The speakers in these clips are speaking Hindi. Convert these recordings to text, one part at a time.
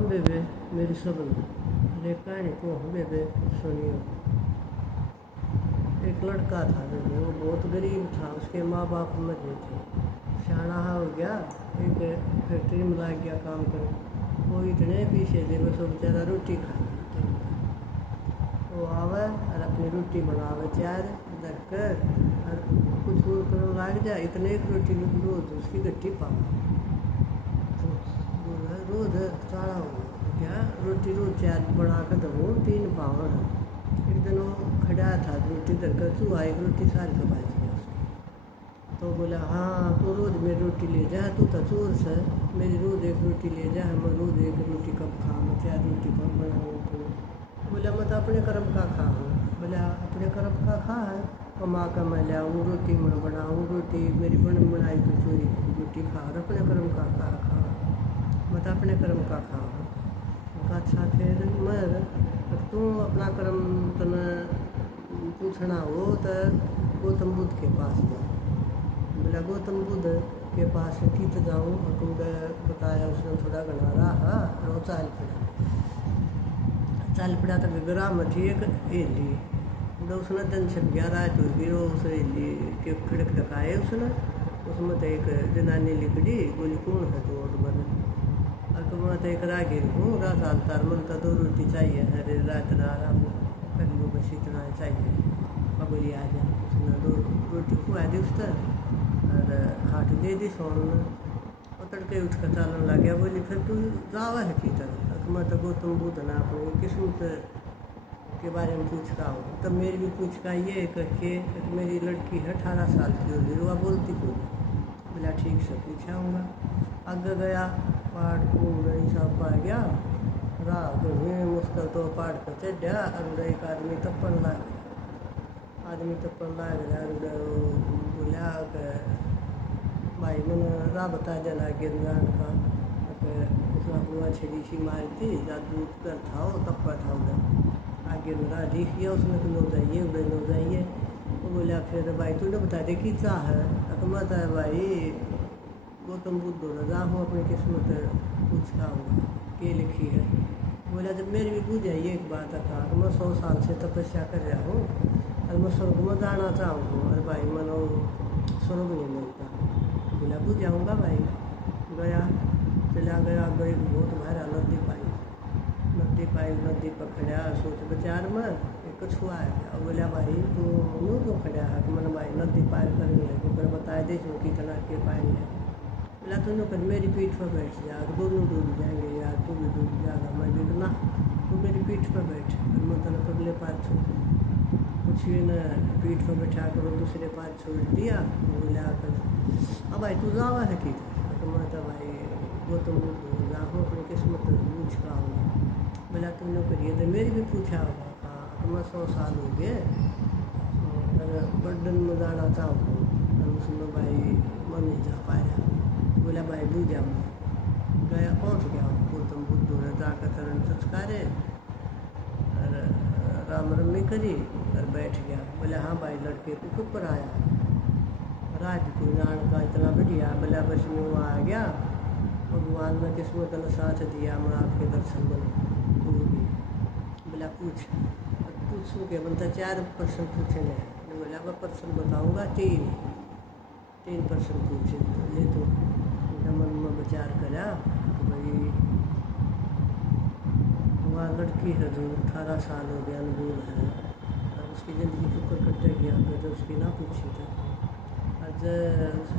हम बेबे मेरी सबल अरे कहानी को हम बेबे सुनियो। एक लड़का था बेबे, वो बहुत गरीब था, उसके माँ बाप मर गए थे। सियाना हो गया, एक फैक्ट्री में लग गया काम कर। वो इतने पीछे थे बस वो बेचारा रोटी खा वो आवे और अपनी रोटी बनावे चार रख कर और कुछ और करने लग जाए। इतने एक रोटी रोज उसकी गट्टी पावा रोज सारा हो क्या रोटी रोज चार बना कर दबो 3 पावन। एक दिन वो खड़ा था रोटी धरकर चूहा एक रोटी सारी कमाई गया उसकी। तो बोला हाँ तू रोज मेरी रोटी ले जा, तू तो चोर से मेरी रोज एक रोटी ले जा, मैं रोज एक रोटी कब खा, मैं 4 रोटी कब बनाऊँ। बोला मैं तो अपने कर्म का खा हूँ। बोला अपने कर्म का खा है, कमा कर मैं ले आऊँ रोटी मैं बनाऊँ, रोटी मेरी बनाई तो चोरी रोटी खा और अपने कर्म का खा मैं तो अपने कर्म का खा हूँ। अच्छा फिर मैं तू अपना कर्म तना पूछना हो तो गौतम बुद्ध के पास जाओ। बोला गौतम बुद्ध के पास कित जाऊँ, तुमने बताया उसने थोड़ा घना रहा और चाल पड़ा तो विग्राम थी एक एली तो उसने दिन छप गया रात हो गई। उस एली के खड़क टकाए उसमें तो एक जनानी लिखड़ी बोली कौन है तो और बने और तो मैं तो एक रागिर हूँ रात आलतार मन का 2 रोटी चाहिए, अरे रात आराम कर लो बस इतना चाहिए। मैं बोली आ जा, उसने 2 रोटी खुआ दी उसका और खाट दे दी सोन और तड़के उठ कर चालन लग गया। बोली फिर तू जावा है की तरह, मैं तो गौतम बुद्ध ना अपनी किस्मत के बारे में पूछ रहा हूँ। तब मेरी भी पूछ का ये करके मेरी लड़की है 18 साल की हो गई, वह बोलती को बोला ठीक से पूछाऊँगा। आगे गया पहाड़ को गई सब पा गया रात में मुश्किल तो पहाड़ पर चढ़ा और एक आदमी तप्पन लाग गया। बोला भाई मैंने रा बता देना गिरनान का उसने हुआ छड़ी सी मारती जादू कर था तप्पा था उधर आगे मेरा लिख लिया उसने कि नो जाइए उधर नो जाइए। वो बोला फिर भाई तूने बता दे कि चाह है अकमत है भाई गौतम बुद्ध रजा हूँ अपनी किस्मत पूछता हूँ के लिखी है। बोला जब मेरी भी पूछ जाइए एक बात था मैं 100 साल से तपस्या कर रहा हूँ और मैं स्वर्ग में जाना चाहूँ और भाई मनो स्वर्ग नहीं मिलता। बोला पूछ जाऊँगा भाई। गया चला गया गई बहुत भारा नदी पाई नदी पर खड़ा सोच विचार में एक कछुआ है और बोला भाई तू यूँ क्यों खड़ा है कि मैंने भाई नदी पार करनी है तो फिर बताए दे कितना के पानी है। बोला तूने फिर मेरी पीठ पर बैठ जा, दोनों डूब जाएंगे यार, तू भी डूब जाएगा मैं भी ना, तू मेरी पीठ पर बैठ और मैं तेरे पगले पार छोड़ कुछ न पीठ पर बैठा कर दूसरे पार छोड़ दिया। बोला कर अब भाई तू जावा है कि तो मैं तो भाई वो तो जाऊँ अपनी किस्मत पूछ का होगा। बोला तुमने करिए तो मेरी भी पूछा होगा। हाँ मैं 100 साल हो गए बर्डन में जाना चाहूँ और उसमें भाई मन नहीं जा पाया। बोला भाई भूल जाऊँगा। गया पहुँच गया गौतम बुद्ध जाकर चरण संस्कारे और राम रमी करी और बैठ गया। बोला हाँ भाई लड़के को क्यों पर आया राजकुमार का इतना बढ़िया। बोला बस मैं वहाँ आ गया भगवान ने किस्मत ने साथ दिया मैं आपके दर्शन होगी। बोला पूछ पूछूँ क्या बनता 4 प्रश्न पूछे गए। बोला मैं प्रश्न बताऊँगा 3 प्रश्न पूछे ले तो मन में विचार करा तो भाई वहाँ लड़की है जो 18 साल हो गया अनबोल है और उसकी ज़िंदगी चुकर कटे गया जब उसकी ना पूछी था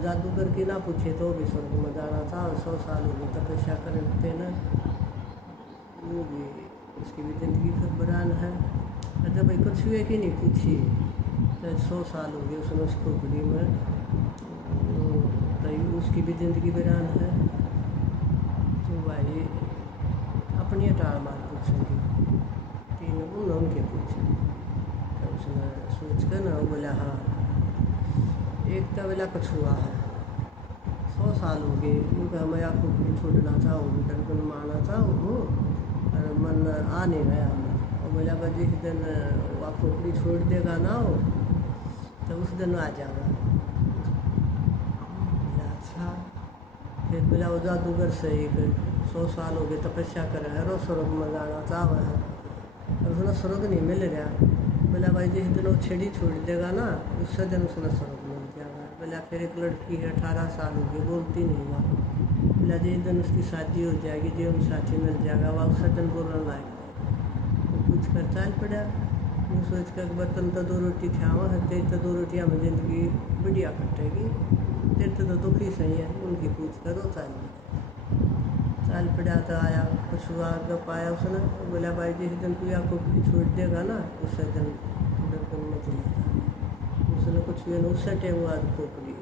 जादूगर की ना पूछे तो भी स्वर्ग में जाना था। 100 साल हो गए तपस्या करते न वो भी उसकी भी ज़िंदगी फिर बरान है। जब भाई कुछ हुए कि नहीं पूछी तो 100 साल हो गए उसने उसको खोपड़ी में तो उसकी भी ज़िंदगी बरान है। तो भाई अपनी टाल मार पूछेंगी 3 उनके पूछे तो उसने सोच कर ना बोला हाँ एक तो बोला कछुआ है 100 साल हो गए उनका मैं आपको छोड़ना चाहूँ डर को मारना चाहूँ और मन आ नहीं गया मैं। और बोला भाई जिस दिन वो आपको खोपड़ी छोड़ देगा ना हो तो उस दिन आ जाएगा। अच्छा फिर बोला वो जादूगर से एक 100 साल हो गए तपस्या कर रहे रो स्वर्ग में जाना चाह है, और उसने स्वर्ग नहीं मिल रहा। बोला भाई जिस दिन वो छेड़ी छोड़ देगा ना उससे दिन उसने स्वर्ग मिल जाएगा। बोला फिर एक लड़की है 18 साल हो गई बोलती नहीं हुआ। बोला जिस दिन उसकी शादी हो जाएगी जीवन साथी मिल जाएगा वह उससे दिन बोलने लायक। तो पूछ कर चाल पड़ा। यूँ सोच कर बर्तन तो 2 रोटी खावा है तेरे तो 2 रोटियाँ में ज़िंदगी बढ़िया कटेगी, तेरे तो दुखी सही है। उनकी पूछ कर वो चाल पड़ा। तो आया पशुआ गप आया उसने। बोला भाई जिस दिन तू या खोपड़ी छोड़ देगा ना उससे दिन दर्पण में चले जाएगा। उसने कुछ भी उससे टेम आज खोपड़ी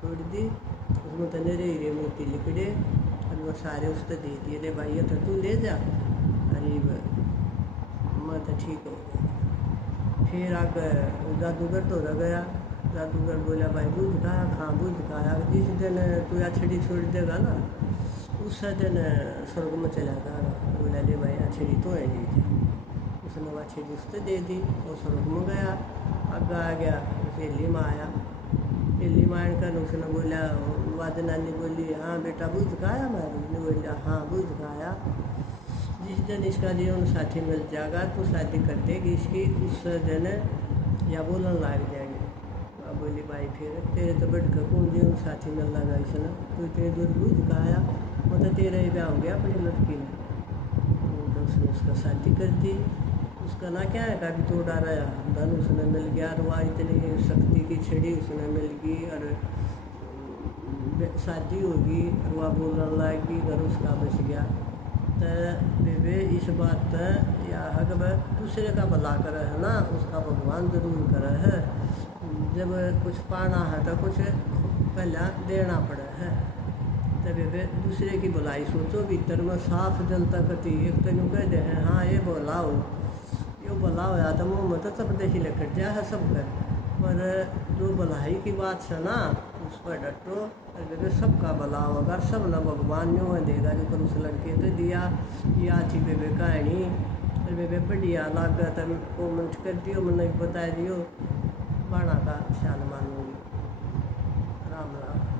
छोड़ दी। उसमें तो नेरे हीरे मोती लिखड़े और वो सारे उससे दे दिए। रे भाई ये तो तू ले जा। अरे मैं तो ठीक हो गया। फिर आगे जादूगर तो रह गया। जादूगर बोला भाई बुझ खाया खा बुझ खाया जिस दिन तू या छड़ी छोड़ देगा ना उस दिन स्वर्ग में चला जाएगा। बोला ले भाई छड़ी तो है ली थी। उसने वह छड़ी उससे दे दी और स्वर्ग में गया। आगे आ गया हेली में आया। हेली में आने कर उसने बोला वाद नानी बोली हाँ बेटा बुझ खाया मारी ने बोला हाँ बुझ खाया। जिस दिन इसका जीवन साथी मिल जाएगा तो शादी कर देगी इसकी उस दिन या बोलने लग जाएगी। बोली भाई फिर तेरे तो बढ़ कर कौन जीवन साथी मिल लगा इसने तो इतनी दूर बुझ खाया मतलब तेरा ही ब्याह हो गया अपनी लड़की ने। तो उसने उसका शादी कर दी। उसका ना क्या है काफ़ी तोड़ा रहा धन उसने मिल गया और वह इतनी शक्ति की छड़ी उसने मिल गई और शादी होगी और वह बोलने लगी घर उसका बच गया। तो बेबे इस बात या हक दूसरे का भला करे है ना उसका भगवान जरूर करे है। जब कुछ पाना है तो कुछ पहला देना पड़े है। तो बेबे दूसरे की भलाई सोचो भीतर में साफ जनता कती एक तो यूँ कह दे हैं हाँ ये भलाओ यो भला होया तो मुँह में तो सब देखी लकट जा है सब कर। पर जो भलाई की बात है ना उस पर डटो और बेबे सबका भला होगा सब ना भगवान यूँ है देगा जो कर उस लड़के तो दिया या थी बेबे कहानी। और बेबे बढ़िया लागा तो कॉमेंट कर दियो मैंने बता दियो बाणा का ख्याल मानूंगी। राम राम।